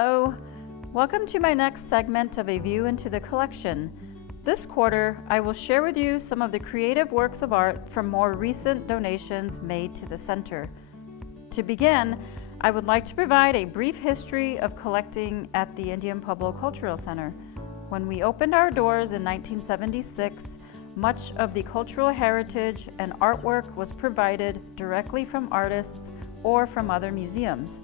Hello! Welcome to my next segment of A View into the Collection. This quarter, I will share with you some of the creative works of art from more recent donations made to the center. To begin, I would like to provide a brief history of collecting at the Indian Pueblo Cultural Center. When we opened our doors in 1976, much of the cultural heritage and artwork was provided directly from artists or from other museums.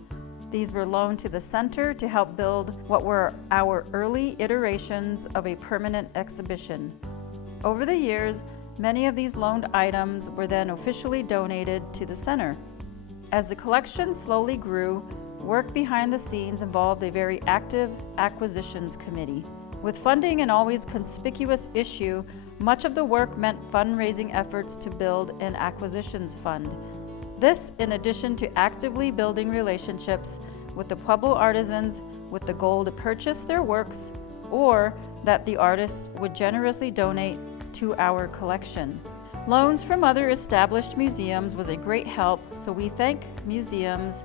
These were loaned to the center to help build what were our early iterations of a permanent exhibition. Over the years, many of these loaned items were then officially donated to the center. As the collection slowly grew, work behind the scenes involved a very active acquisitions committee. With funding an always conspicuous issue, much of the work meant fundraising efforts to build an acquisitions fund. This, in addition to actively building relationships with the Pueblo artisans with the goal to purchase their works or that the artists would generously donate to our collection. Loans from other established museums was a great help, so we thank museums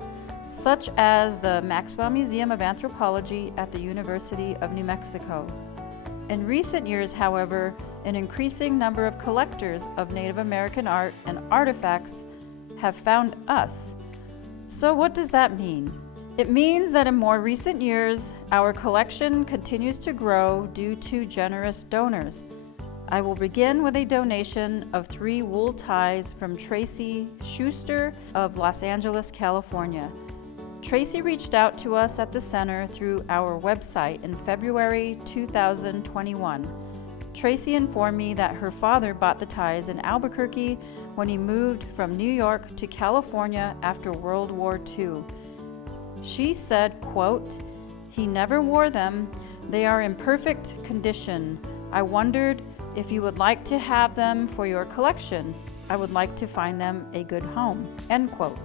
such as the Maxwell Museum of Anthropology at the University of New Mexico. In recent years, however, an increasing number of collectors of Native American art and artifacts have found us. So what does that mean? It means that in more recent years, our collection continues to grow due to generous donors. I will begin with a donation of 3 wool ties from Tracy Schuster of Los Angeles, California. Tracy reached out to us at the center through our website in February 2021. Tracy informed me that her father bought the ties in Albuquerque when he moved from New York to California after World War II. She said, quote, "He never wore them. They are in perfect condition. I wondered if you would like to have them for your collection. I would like to find them a good home." End quote.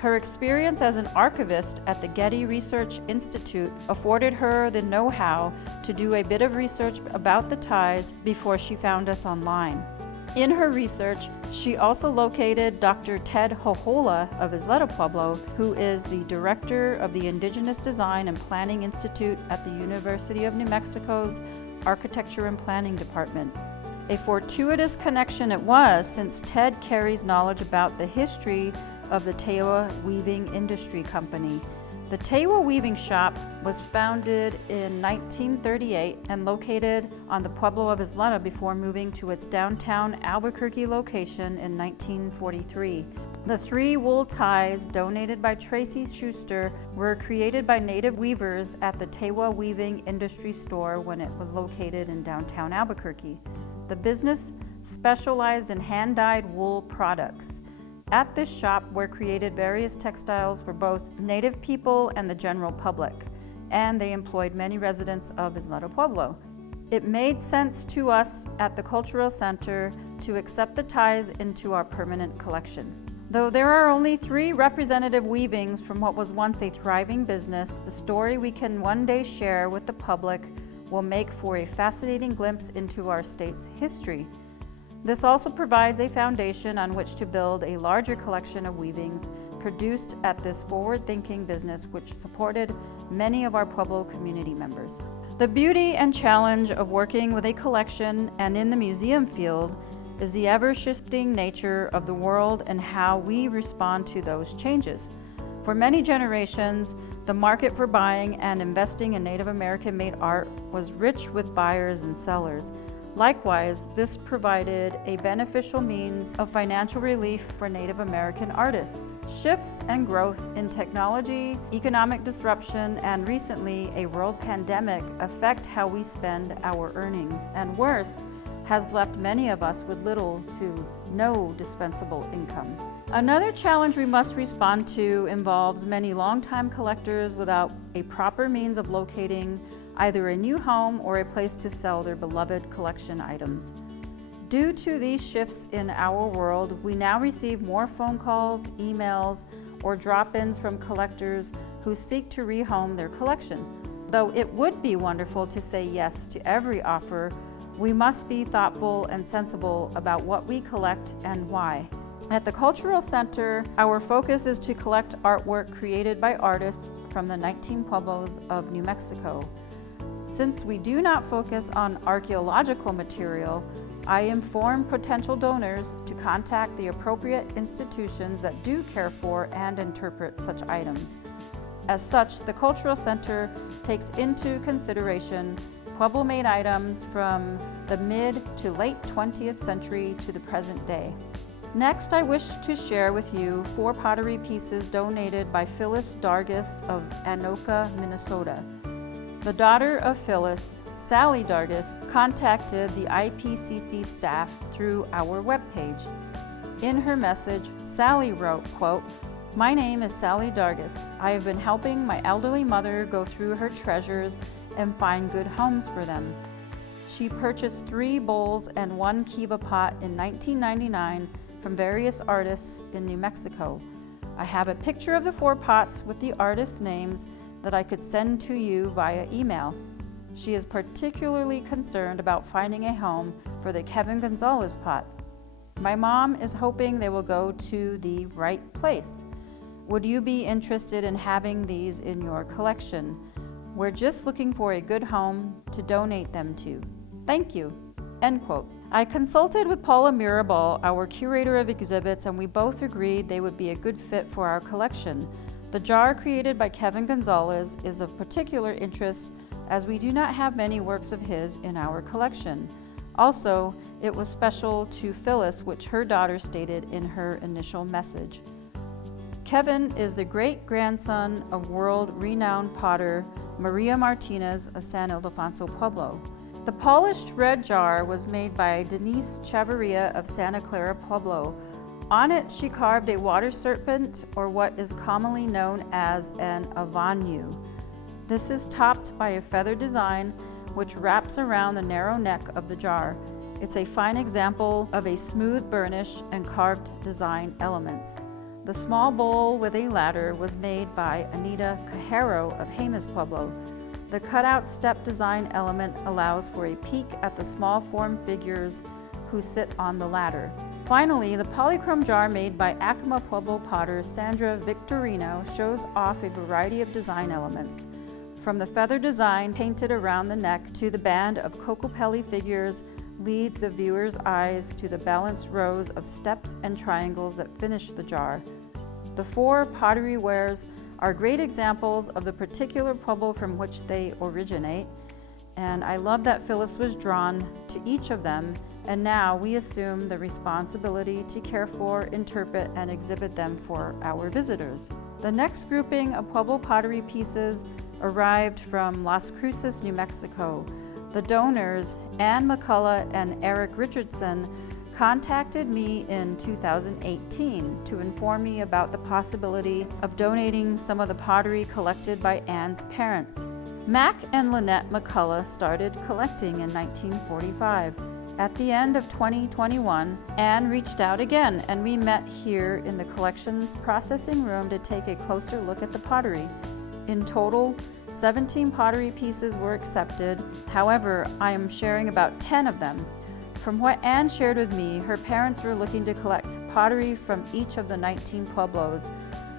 Her experience as an archivist at the Getty Research Institute afforded her the know-how to do a bit of research about the ties before she found us online. In her research, she also located Dr. Ted Hohola of Isleta Pueblo, who is the director of the Indigenous Design and Planning Institute at the University of New Mexico's Architecture and Planning Department. A fortuitous connection it was, since Ted carries knowledge about the history of the Tewa Weaving Industry Company. The Tewa Weaving Shop was founded in 1938 and located on the Pueblo of Isleta before moving to its downtown Albuquerque location in 1943. The 3 wool ties donated by Tracy Schuster were created by native weavers at the Tewa Weaving Industry Store when it was located in downtown Albuquerque. The business specialized in hand-dyed wool products. At this shop were created various textiles for both Native people and the general public, and they employed many residents of Isleta Pueblo. It made sense to us at the Cultural Center to accept the ties into our permanent collection. Though there are only 3 representative weavings from what was once a thriving business, the story we can one day share with the public will make for a fascinating glimpse into our state's history. This also provides a foundation on which to build a larger collection of weavings produced at this forward-thinking business which supported many of our Pueblo community members. The beauty and challenge of working with a collection and in the museum field is the ever-shifting nature of the world and how we respond to those changes. For many generations, the market for buying and investing in Native American-made art was rich with buyers and sellers. Likewise, this provided a beneficial means of financial relief for Native American artists. Shifts and growth in technology, economic disruption, and recently a world pandemic affect how we spend our earnings, and worse, has left many of us with little to no dispensable income. Another challenge we must respond to involves many longtime collectors without a proper means of locating either a new home or a place to sell their beloved collection items. Due to these shifts in our world, we now receive more phone calls, emails, or drop-ins from collectors who seek to rehome their collection. Though it would be wonderful to say yes to every offer, we must be thoughtful and sensible about what we collect and why. At the Cultural Center, our focus is to collect artwork created by artists from the 19 pueblos of New Mexico. Since we do not focus on archaeological material, I inform potential donors to contact the appropriate institutions that do care for and interpret such items. As such, the Cultural Center takes into consideration Pueblo-made items from the mid to late 20th century to the present day. Next, I wish to share with you 4 pottery pieces donated by Phyllis Dargis of Anoka, Minnesota. The daughter of Phyllis, Sally Dargis, contacted the IPCC staff through our webpage. In her message, Sally wrote, quote, "My name is Sally Dargis. I have been helping my elderly mother go through her treasures and find good homes for them. She purchased 3 bowls and 1 kiva pot in 1999 from various artists in New Mexico. I have a picture of the 4 pots with the artists' names that I could send to you via email. She is particularly concerned about finding a home for the Kevin Gonzalez pot. My mom is hoping they will go to the right place. Would you be interested in having these in your collection? We're just looking for a good home to donate them to. Thank you." End quote. I consulted with Paula Mirabal, our curator of exhibits, and we both agreed they would be a good fit for our collection. The jar created by Kevin Gonzalez is of particular interest as we do not have many works of his in our collection. Also, it was special to Phyllis, which her daughter stated in her initial message. Kevin is the great-grandson of world-renowned potter Maria Martinez of San Ildefonso Pueblo. The polished red jar was made by Denise Chavarria of Santa Clara Pueblo. On it, she carved a water serpent, or what is commonly known as an avanyu. This is topped by a feather design which wraps around the narrow neck of the jar. It's a fine example of a smooth burnish and carved design elements. The small bowl with a ladder was made by Anita Cajero of Jemez Pueblo. The cutout step design element allows for a peek at the small form figures who sit on the ladder. Finally, the polychrome jar made by Acoma Pueblo potter Sandra Victorino shows off a variety of design elements, from the feather design painted around the neck to the band of Cocopelli figures leads the viewer's eyes to the balanced rows of steps and triangles that finish the jar. The 4 pottery wares are great examples of the particular Pueblo from which they originate, and I love that Phyllis was drawn to each of them, and now we assume the responsibility to care for, interpret, and exhibit them for our visitors. The next grouping of Pueblo pottery pieces arrived from Las Cruces, New Mexico. The donors, Ann McCullough and Eric Richardson, contacted me in 2018 to inform me about the possibility of donating some of the pottery collected by Ann's parents. Mac and Lynette McCullough started collecting in 1945. At the end of 2021, Ann reached out again, and we met here in the collections processing room to take a closer look at the pottery. In total, 17 pottery pieces were accepted. However, I am sharing about 10 of them. From what Ann shared with me, her parents were looking to collect pottery from each of the 19 pueblos.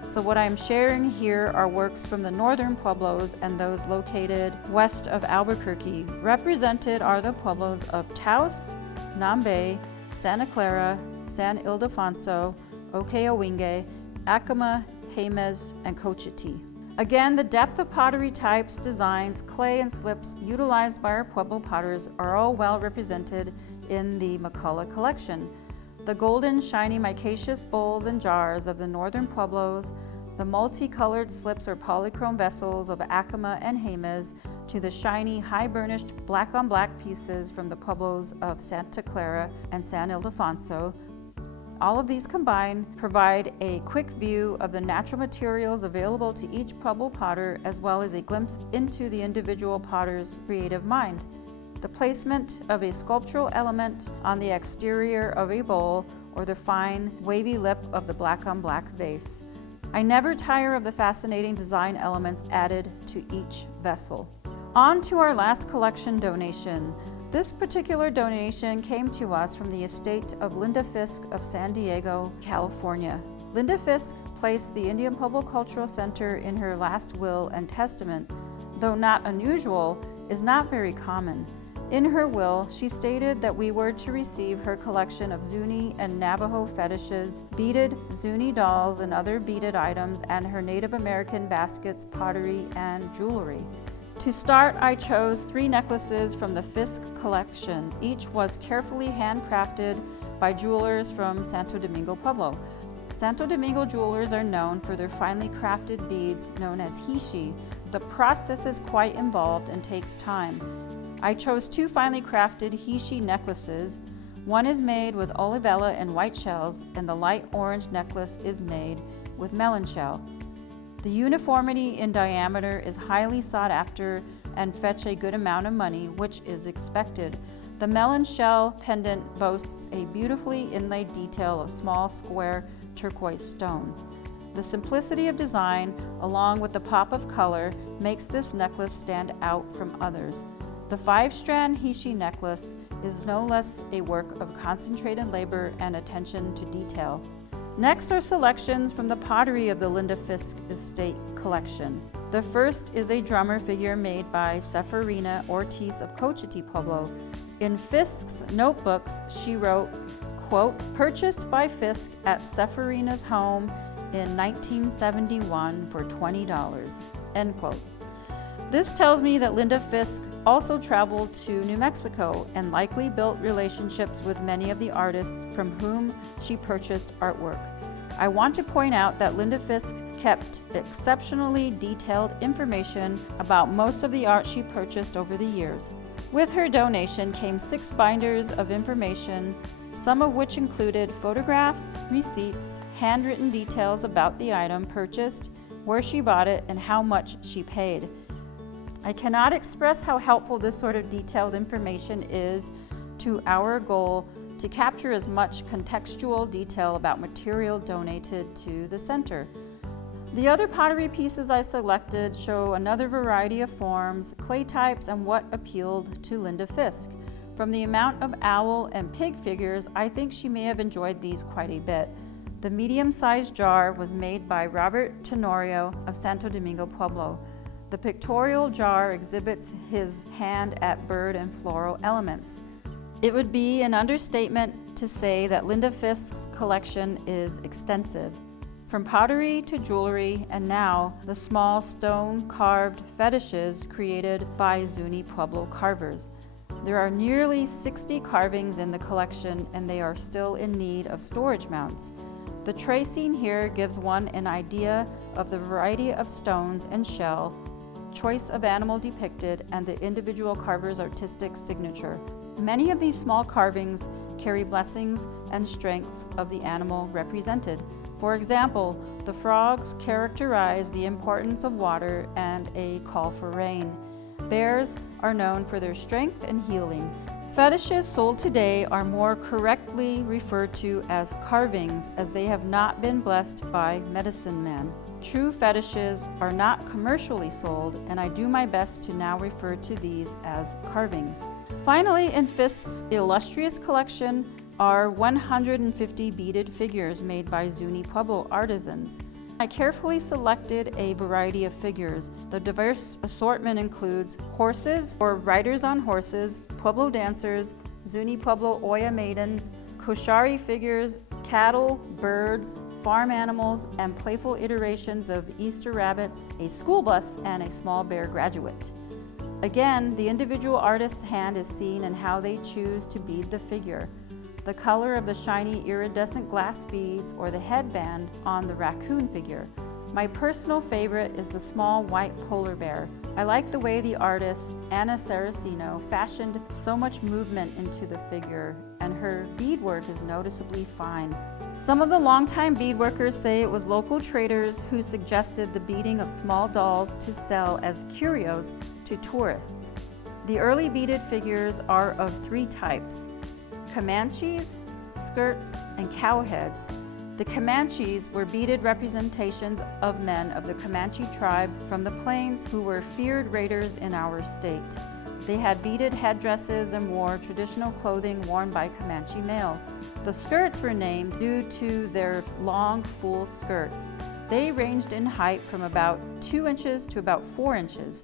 So what I'm sharing here are works from the northern pueblos and those located west of Albuquerque. Represented are the pueblos of Taos, Nambe, Santa Clara, San Ildefonso, Okeowinge, Acoma, Jemez, and Cochiti. Again, the depth of pottery types, designs, clay, and slips utilized by our Pueblo potters are all well represented in the McCullough collection. The golden, shiny micaceous bowls and jars of the northern pueblos, the multicolored slips or polychrome vessels of Acoma and Jemez, to the shiny, high-burnished black-on-black pieces from the pueblos of Santa Clara and San Ildefonso. All of these combined provide a quick view of the natural materials available to each Pueblo potter, as well as a glimpse into the individual potter's creative mind. The placement of a sculptural element on the exterior of a bowl, or the fine, wavy lip of the black-on-black vase. I never tire of the fascinating design elements added to each vessel. On to our last collection donation. This particular donation came to us from the estate of Linda Fisk of San Diego, California. Linda Fisk placed the Indian Pueblo Cultural Center in her last will and testament, though not unusual, is not very common. In her will, she stated that we were to receive her collection of Zuni and Navajo fetishes, beaded Zuni dolls and other beaded items, and her Native American baskets, pottery, and jewelry. To start, I chose 3 necklaces from the Fisk collection. Each was carefully handcrafted by jewelers from Santo Domingo, Pueblo. Santo Domingo jewelers are known for their finely crafted beads known as hishi. The process is quite involved and takes time. I chose 2 finely crafted hishi necklaces. One is made with olivella and white shells, and the light orange necklace is made with melon shell. The uniformity in diameter is highly sought after and fetch a good amount of money, which is expected. The melon shell pendant boasts a beautifully inlaid detail of small square turquoise stones. The simplicity of design, along with the pop of color, makes this necklace stand out from others. The 5-strand hishi necklace is no less a work of concentrated labor and attention to detail. Next are selections from the pottery of the Linda Fisk Estate collection. The first is a drummer figure made by Seferina Ortiz of Cochiti, Pueblo. In Fisk's notebooks, she wrote, quote, "Purchased by Fisk at Seferina's home in 1971 for $20, end quote. This tells me that Linda Fisk also traveled to New Mexico and likely built relationships with many of the artists from whom she purchased artwork. I want to point out that Linda Fisk kept exceptionally detailed information about most of the art she purchased over the years. With her donation came 6 binders of information, some of which included photographs, receipts, handwritten details about the item purchased, where she bought it, and how much she paid. I cannot express how helpful this sort of detailed information is to our goal to capture as much contextual detail about material donated to the center. The other pottery pieces I selected show another variety of forms, clay types, and what appealed to Linda Fisk. From the amount of owl and pig figures, I think she may have enjoyed these quite a bit. The medium-sized jar was made by Robert Tenorio of Santo Domingo, Pueblo. The pictorial jar exhibits his hand at bird and floral elements. It would be an understatement to say that Linda Fisk's collection is extensive. From pottery to jewelry, and now the small stone-carved fetishes created by Zuni Pueblo carvers. There are nearly 60 carvings in the collection, and they are still in need of storage mounts. The tray seen here gives one an idea of the variety of stones and shell, choice of animal depicted, and the individual carver's artistic signature. Many of these small carvings carry blessings and strengths of the animal represented. For example, the frogs characterize the importance of water and a call for rain. Bears are known for their strength and healing. Fetishes sold today are more correctly referred to as carvings, as they have not been blessed by medicine men. True fetishes are not commercially sold, and I do my best to now refer to these as carvings. Finally, in Fisk's illustrious collection are 150 beaded figures made by Zuni Pueblo artisans. I carefully selected a variety of figures. The diverse assortment includes horses or riders on horses, Pueblo dancers, Zuni Pueblo Oya maidens, koshari figures, cattle, birds, farm animals, and playful iterations of Easter rabbits, a school bus, and a small bear graduate. Again, the individual artist's hand is seen in how they choose to bead the figure. The color of the shiny iridescent glass beads or the headband on the raccoon figure. My personal favorite is the small white polar bear. I like the way the artist, Anna Saraceno, fashioned so much movement into the figure, and her beadwork is noticeably fine. Some of the longtime beadworkers say it was local traders who suggested the beading of small dolls to sell as curios to tourists. The early beaded figures are of 3 types: Comanches, skirts, and cowheads. The Comanches were beaded representations of men of the Comanche tribe from the plains who were feared raiders in our state. They had beaded headdresses and wore traditional clothing worn by Comanche males. The skirts were named due to their long, full skirts. They ranged in height from about 2 inches to about 4 inches.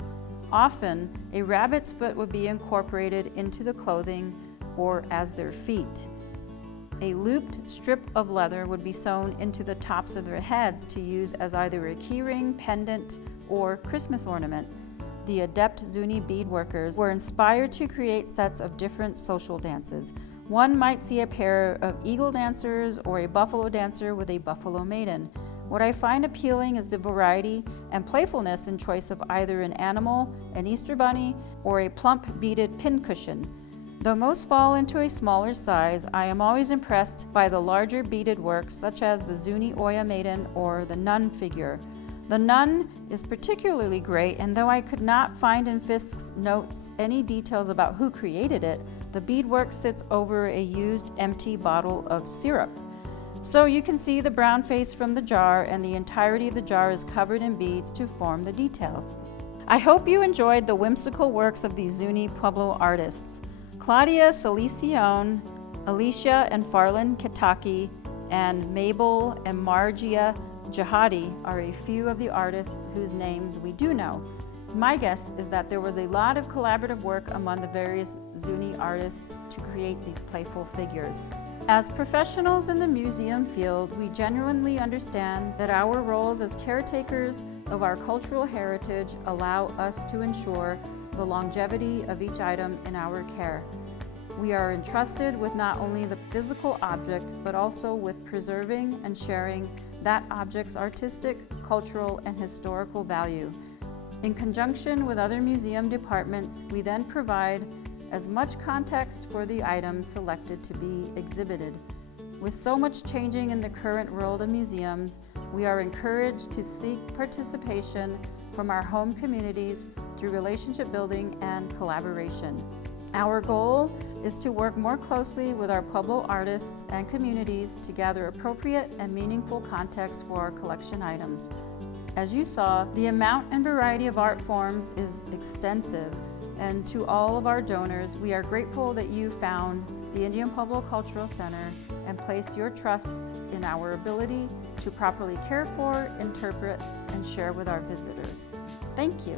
Often, a rabbit's foot would be incorporated into the clothing or as their feet. A looped strip of leather would be sewn into the tops of their heads to use as either a keyring, pendant, or Christmas ornament. The adept Zuni beadworkers were inspired to create sets of different social dances. One might see a pair of eagle dancers or a buffalo dancer with a buffalo maiden. What I find appealing is the variety and playfulness in choice of either an animal, an Easter bunny, or a plump beaded pincushion. Though most fall into a smaller size, I am always impressed by the larger beaded works such as the Zuni Oya Maiden or the nun figure. The nun is particularly great, and though I could not find in Fisk's notes any details about who created it, the beadwork sits over a used empty bottle of syrup. So you can see the brown face from the jar, and the entirety of the jar is covered in beads to form the details. I hope you enjoyed the whimsical works of these Zuni Pueblo artists. Claudia Salicione, Alicia and Farlan Kitaki, and Mabel and Margia Jihadi are a few of the artists whose names we do know. My guess is that there was a lot of collaborative work among the various Zuni artists to create these playful figures. As professionals in the museum field, we genuinely understand that our roles as caretakers of our cultural heritage allow us to ensure the longevity of each item in our care. We are entrusted with not only the physical object, but also with preserving and sharing that object's artistic, cultural, and historical value. In conjunction with other museum departments, we then provide as much context for the items selected to be exhibited. With so much changing in the current world of museums, we are encouraged to seek participation from our home communities through relationship building and collaboration. Our goal is to work more closely with our Pueblo artists and communities to gather appropriate and meaningful context for our collection items. As you saw, the amount and variety of art forms is extensive, and to all of our donors, we are grateful that you found the Indian Pueblo Cultural Center and place your trust in our ability to properly care for, interpret, and share with our visitors. Thank you.